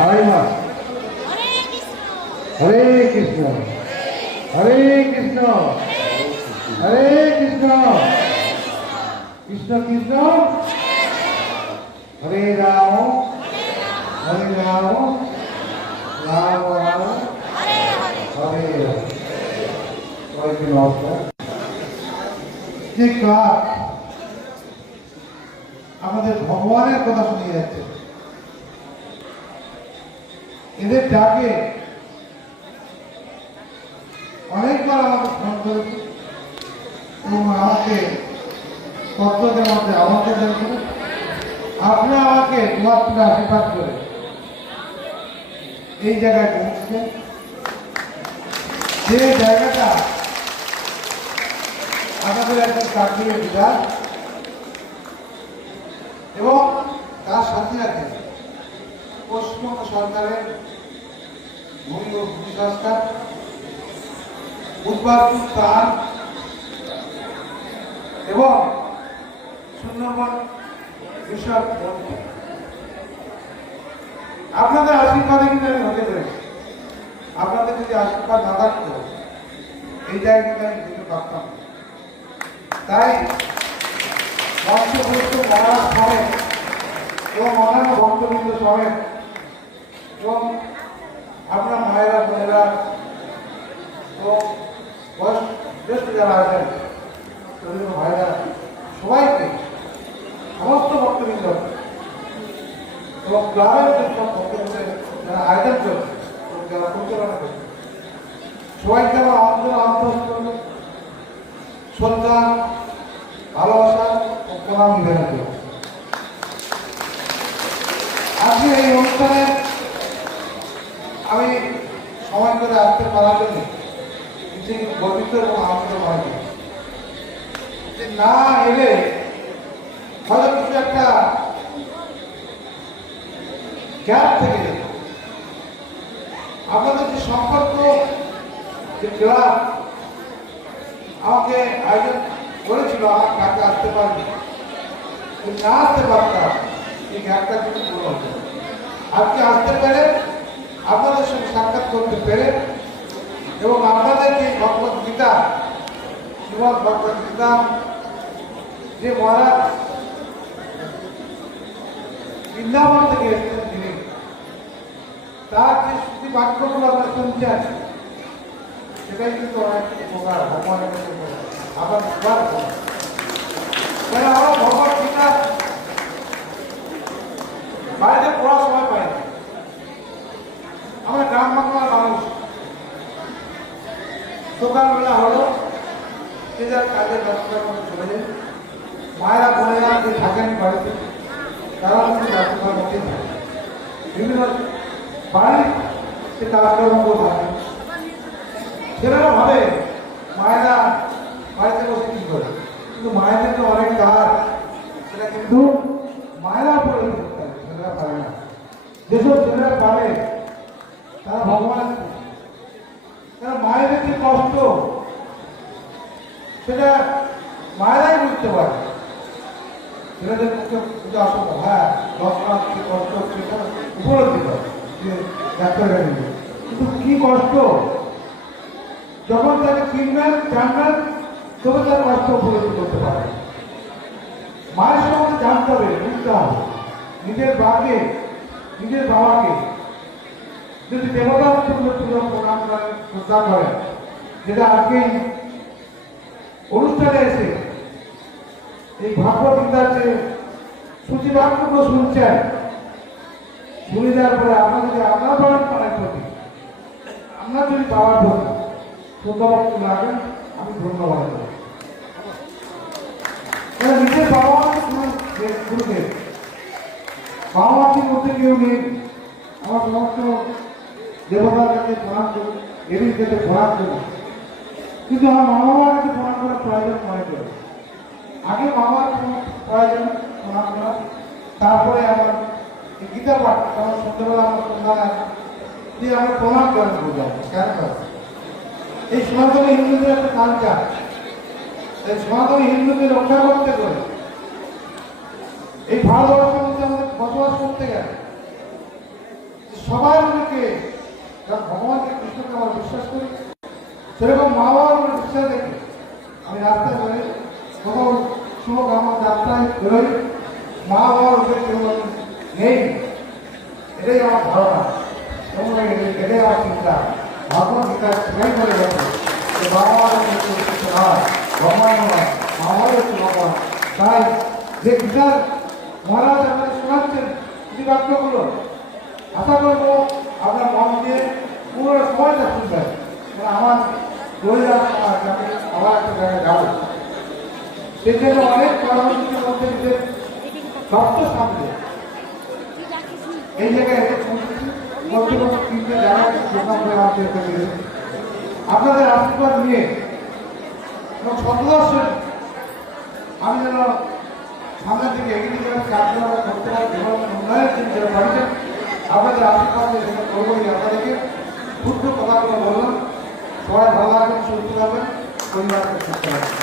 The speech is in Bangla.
আড়াই মাস। হরে কৃষ্ণ হরে কৃষ্ণ হরে কৃষ্ণ কৃষ্ণ কৃষ্ণ হরে রাম রাম রাম হরে হরে। সবাইকে নমস্কার। যে কাক আমাদের ভগবানের কথা শুনে যাচ্ছে, এদের ডাকে অনেকবার আমাকে ফোন করেছে এবং আমাকে তত্ত্বের মধ্যে আমাকে দেখবেন আপনারা আমাকে তোমার আশীর্বাদ করে এই জায়গায় পৌঁছছেন, যে জায়গাটা আমাদের একজন কাকীর বিধান এবং তার সাথে সাথে পশ্চিমবঙ্গ সরকারের ভূমি ও ভূমি সংস্কার উদ্বাস্তু ত্রাণ এবং সুন্দরবন বিষয়ক মন্ত্রী, আপনাদের আশীর্বাদে কিন্তু আমি হতে পেরেছি। আপনাদের যদি আশীর্বাদ না থাকতো এই জায়গাতে আমি যেতে পারতাম। তাই মঞ্চগ্রস্ত মহারাজ সমেত এবং অন্যান্য ভক্তবৃন্দ সমেত এবং আপনার মায়েরা বোনেরা তো বয়স্ক যারা আছেন ভাইরা সবাইকে সমস্ত ভক্তবৃন্দ এবং ক্লাবের যেসব ভক্তবৃন্দের যারা আয়োজন করছে যারা পরিচালনা করছে সবাইকে আমার অন্তর শ্রদ্ধা ভালোবাসা ও প্রণাম নিবেদন করছি। আজকে এই অনুষ্ঠানে আমি সময় করে আসতে পারার জন্য কিছু গর্বিত এবং আনন্দ মনে করি। না এলে হয়তো কিছু একটা গ্যাপ থেকে যেত। আপনাদের যে সম্পর্ক যে ক্লাব আমাকে আয়োজন করেছিল আমার কাছে আসতে পারেনি, না আসতে পারতাম এই গ্যাপটা কিন্তু পুরো হতো। আজকে আসতে পেরে আপনাদের সঙ্গে সাক্ষাৎ করতে পেরে এবং আপনাদেরকে ভগবত গীতা শ্রীমদ ভগবত গীতা যে মহারাজ বৃন্দাবন থেকে এসেছেন তিনি, তার যে শ্রুতি বাক্যগুলো আমরা শুনছেন সেটাই কিন্তু অনেক উপকার ভগবানের কাছে আবার আমরা ভগবত গীতা বাড়িতে পড়ার সময় পাই না। আমরা গ্রাম বাংলার মানুষ, সকালবেলা হলো যে যার কাজের ব্যবসার মধ্যে চলে যায়। মায়েরা বোনেরা যে থাকেন বাড়িতে তারাও কিন্তু ব্যবসার মধ্যেই থাকে, বিভিন্ন বাড়ির সে কাজকর্ম করে থাকে। ছেলেরা ভাবে মায়েরা বাড়িতে বসে কি করে, কিন্তু মায়েদের তো অনেক কাজ, সেটা কিন্তু মায়েরা পড়ে করতে হবে, ছেলেরা পারে না। যেসব ছেলেরা পারে তারা ভগবান, তারা মায়েদের যে কষ্ট সেটা মায়েরাই বুঝতে পারে। ছেলেদের পক্ষে বুঝতে অসম্ভব। হ্যাঁ, 10 মাস যে কষ্ট সেটা উপলব্ধি করে যে ডাক্তার কাছে, কিন্তু কি কষ্ট যখন তাকে চিনবেন জানবেন তবে তার কষ্ট উপলব্ধি করতে পারে। মায়ের সম্বন্ধে জানতে হবে, বুঝতে হবে। নিজের বাকে নিজের বাবাকে যদি দেবতার প্রণাম করেন, শ্রদ্ধা করেন, যেটা আজকে অনুষ্ঠানে এসে এই ভাগবত গীতার যে সূচিবাক্যগুলো শুনছেন, শুনে যাওয়ার পরে আপনার যদি আপনার বাবার পানের প্রতি আপনার যদি বাবার প্রতি শ্রদ্ধাভক্তি লাগেন, আমি ধন্যবাদ দেব। নিজের বাবা গুরুদেব, বাবা মাটির মধ্যে কেউ নেই। আমার সমস্ত দেবতার কাছে প্রণাম করুন, দেবীর কাছে প্রণাম করুন, কিন্তু আমার মা বাবার কাছে প্রণাম করার প্রয়োজন মনে করি। আগে বাবার প্রয়োজন প্রণাম করা, তারপরে আমার গীতা পাঠ, কারণ সন্ধ্যাবেলা আমার সন্ধ্যা দিয়ে আমরা প্রণাম করেন বোঝায় কেন করে। এই সনাতনী হিন্দুদের একটা কালচার, এই সনাতনী হিন্দুদের রক্ষা করতে করে এই ভারতবর্ষের মধ্যে আমাদের বসবাস করতে গেলে সবাই আমাকে ভগবানকে কৃষ্ণকে আমরা বিশ্বাস করি, সেরকম মা বাবার আমরা বিশ্বাস দেখি আমি রাস্তায় বেরোই, কোথাও শুভকামনা যাত্রায় বেরোই, মা বাবার উপরে কেউ নেই, এটাই আমার ধারণা এবং এটাই আমার চিন্তা। ভগবান গীতা সেটাই করে গেছে যে বাবা মার হচ্ছে নয়, ভগবান নয়, মা বাবাই হচ্ছে ভগবান। তাই যে গীতার মহারাজ আমাদের শোনাচ্ছেন এই বাক্যগুলো, আশা করবো আপনার মন দিয়ে পুরো সময়টা শুনবেন। আমার পরিবার আবার একটা জায়গায় যাবো, সেই জন্য অনেক কর্মসূচির মধ্যে নিজের দপ্তর সামনে এই জায়গায় এসে পৌঁছেছি। তিনটে জায়গায় প্রোগ্রাম করে আমার চেষ্টা করেছি আপনাদের আশীর্বাদ নিয়ে এবং সদস্যের আমি যেন সামনের দিকে এগিয়ে নিয়ে যাচ্ছি, আপনারা করতে পারেন এবং উন্নয়নের জন্য যারা পাঠিয়েছেন আপনাদের আশীর্বাদ নিয়ে সেটা করবো। আপনাদেরকে ক্ষুদ্র কথাগুলো বললাম, সবাই ভালো থাকবেন, সুস্থ থাকবেন, পরিবারকে সুস্থ রাখবেন।